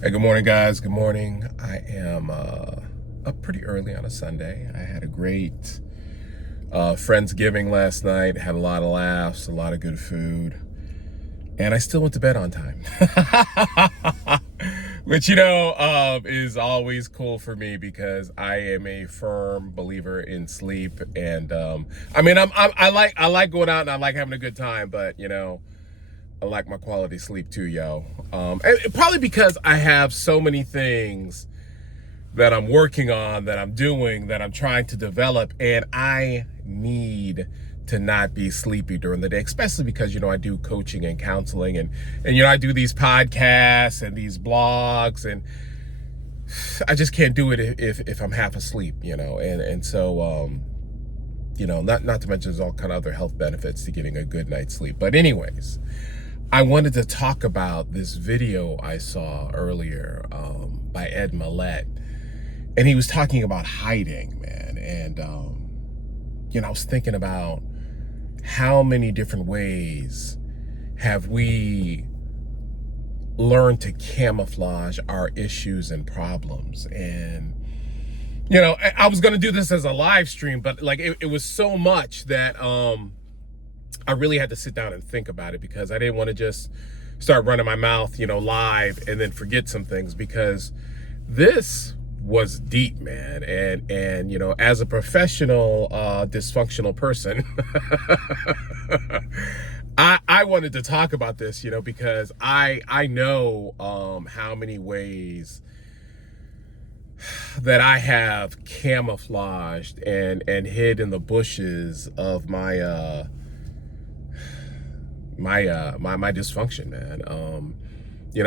Hey, good morning, guys. Good morning. I am up pretty early on a Sunday. I had a great Friendsgiving last night, had a lot of laughs, a lot of good food, and I still went to bed on time. Which, is always cool for me because I am a firm believer in sleep. And I like going out and I like having a good time, but I like my quality sleep too, yo. And probably because I have so many things that I'm working on, that I'm doing, that I'm trying to develop, and I need to not be sleepy during the day, especially because, I do coaching and counseling and I do these podcasts and these blogs, and I just can't do it if I'm half asleep, and so, not to mention there's all kind of other health benefits to getting a good night's sleep. But anyways, I wanted to talk about this video I saw earlier by Ed Millett, and he was talking about hiding, man. And I was thinking about how many different ways have we learned to camouflage our issues and problems. And I was going to do this as a live stream, but like it was so much that I really had to sit down and think about it, because I didn't want to just start running my mouth, live and then forget some things, because this was deep, man. And as a professional dysfunctional person, I wanted to talk about this, because I know how many ways that I have camouflaged and hid in the bushes of my my dysfunction, man.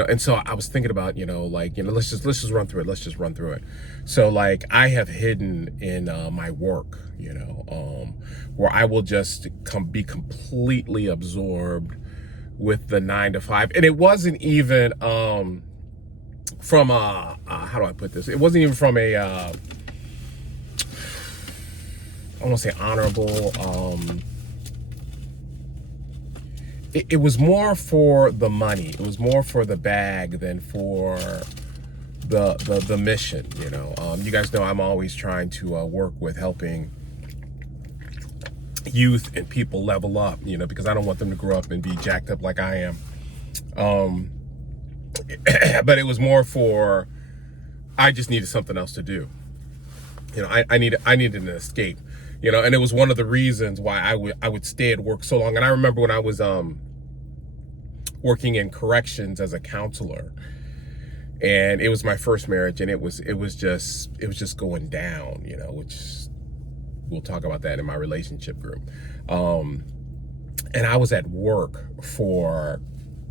And so I was thinking about, let's just run through it. Let's just run through it. So like I have hidden in my work, where I will just be completely absorbed with the 9 to 5. And it wasn't even from how do I put this? It wasn't even from a I want to say honorable. It was more for the money. It was more for the bag than for the mission. You guys know I'm always trying to work with helping youth and people level up. Because I don't want them to grow up and be jacked up like I am. But it was more for, I just needed something else to do. I needed an escape. And it was one of the reasons why I would stay at work so long. And I remember when I was working in corrections as a counselor, and it was my first marriage, and it was just going down, which we'll talk about that in my relationship group. And I was at work for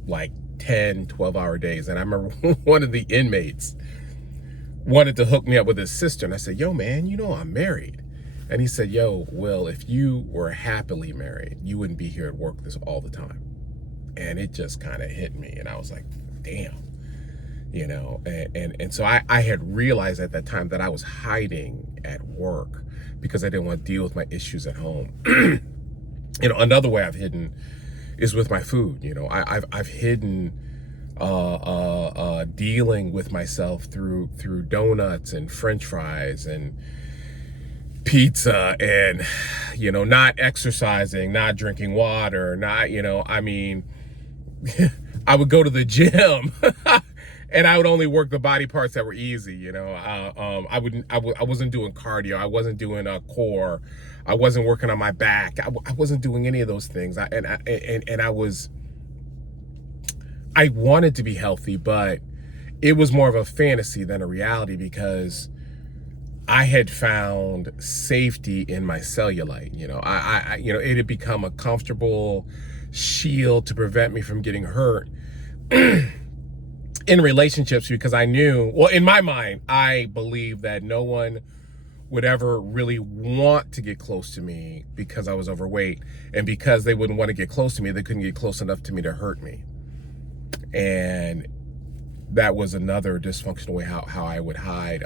like 10, 12-hour days. And I remember one of the inmates wanted to hook me up with his sister. And I said, yo, man, I'm married. And he said, yo, Will, if you were happily married, you wouldn't be here at work all the time. And it just kind of hit me. And I was like, damn, and so I had realized at that time that I was hiding at work because I didn't want to deal with my issues at home. Another way I've hidden is with my food. I've hidden dealing with myself through donuts and French fries and pizza, and not exercising, not drinking water, not I would go to the gym and I would only work the body parts that were easy. I wasn't doing cardio, I wasn't doing a core, I wasn't working on my back, I wasn't doing any of those things. I wanted to be healthy, but it was more of a fantasy than a reality, because I had found safety in my cellulite. It had become a comfortable shield to prevent me from getting hurt in relationships, because I knew, well, in my mind, I believed that no one would ever really want to get close to me because I was overweight, and because they wouldn't want to get close to me, they couldn't get close enough to me to hurt me. And that was another dysfunctional way how I would hide.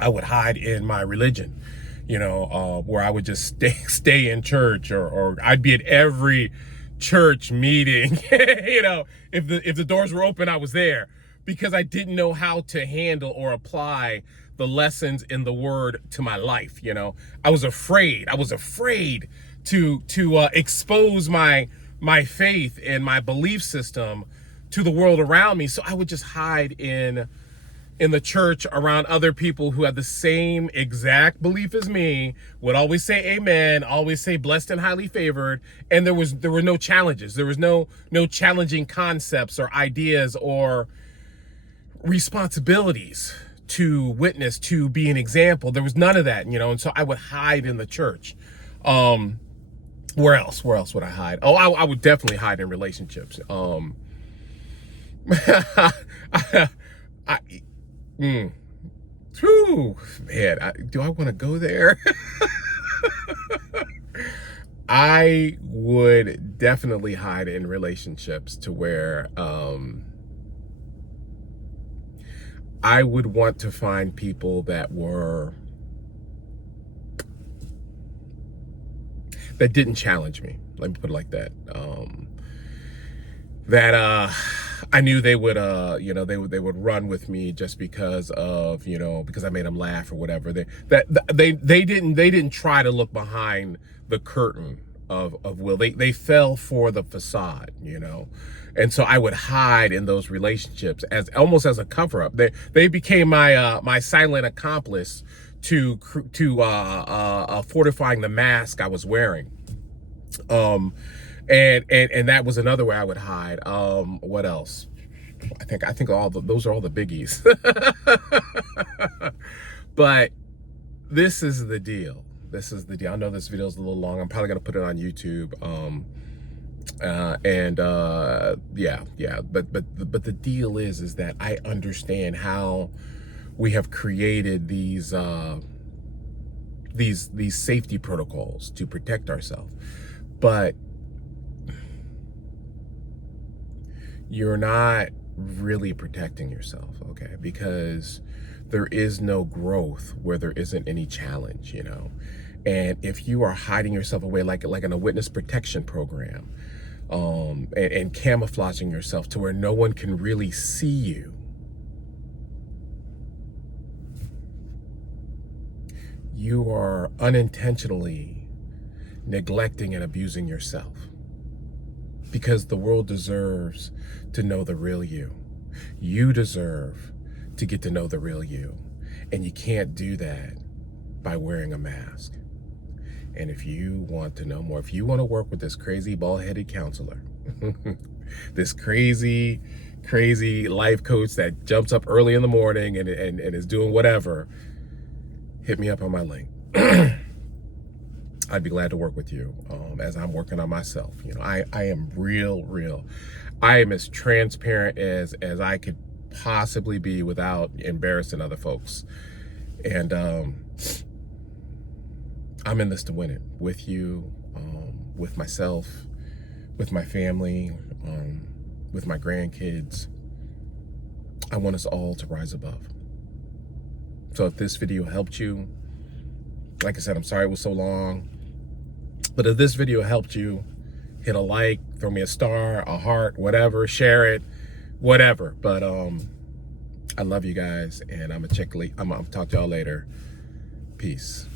I would hide in my religion, where I would just stay in church, or I'd be at every church meeting. If the doors were open, I was there. because I didn't know how to handle or apply the lessons in the word to my life. You know, I was afraid to expose my faith and my belief system to the world around me. So I would just hide in the church around other people who had the same exact belief as me, would always say amen, always say blessed and highly favored, and there were no challenges. There was no challenging concepts or ideas or responsibilities to witness, to be an example. There was none of that, you know, and so I would hide in the church. Where else would I hide? Oh, I would definitely hide in relationships. Whew, man, do I want to go there? I would definitely hide in relationships to where I would want to find people that didn't challenge me. Let me put it like that. I knew they would, they would run with me just because of, because I made them laugh or whatever. They didn't try to look behind the curtain of will. They fell for the facade, and so I would hide in those relationships as almost as a cover up. They became my silent accomplice to fortifying the mask I was wearing. And that was another way I would hide. What else? I think those are all the biggies. But this is the deal. I know this video is a little long. I'm probably gonna put it on YouTube. But the deal is that I understand how we have created these safety protocols to protect ourselves, but you're not really protecting yourself, okay? Because there is no growth where there isn't any challenge, And if you are hiding yourself away like in a witness protection program, and camouflaging yourself to where no one can really see you, you are unintentionally neglecting and abusing yourself. Because the world deserves to know the real you. You deserve to get to know the real you. And you can't do that by wearing a mask. And if you want to know more, if you want to work with this crazy bald-headed counselor, this crazy life coach that jumps up early in the morning and is doing whatever, hit me up on my link. I'd be glad to work with you as I'm working on myself. I am real. I am as transparent as I could possibly be without embarrassing other folks. And I'm in this to win it with you, with myself, with my family, with my grandkids. I want us all to rise above. So if this video helped you, like I said, I'm sorry it was so long, but if this video helped you, hit a like, throw me a star, a heart, whatever, share it, whatever. But I love you guys, and I'm gonna talk to y'all later. Peace.